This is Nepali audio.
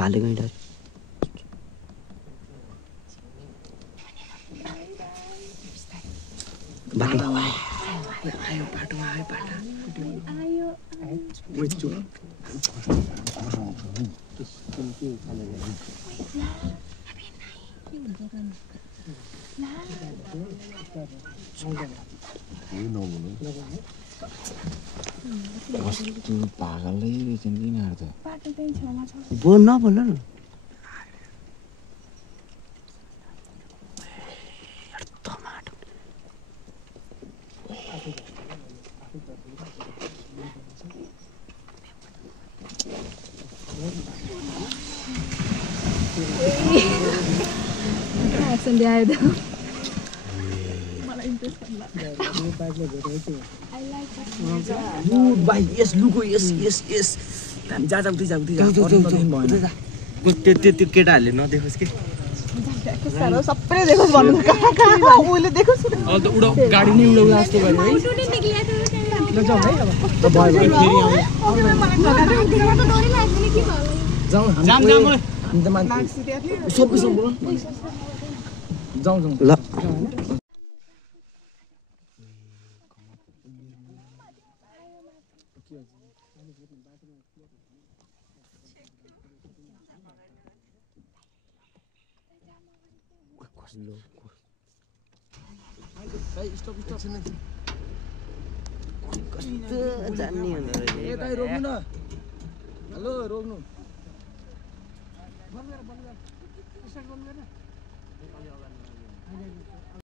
भाले गइँडा बाटो आयो बाटोमा आयो बाटा आयो पागलै रहेछ नि यिनीहरू त बोल नबोल न भाइ यस लुको यस यस यस हामी जा उतै जा त्यो केटाहरूले नदेखोस् कि सबै देखोस् भन्नु कहाँ उले देखोस् अन्त गाडी नै उडाउला जस्तो भयो है ल कस्तो जान्ने हुँदो रहेछ रोक्नु न हेलो रोक्नु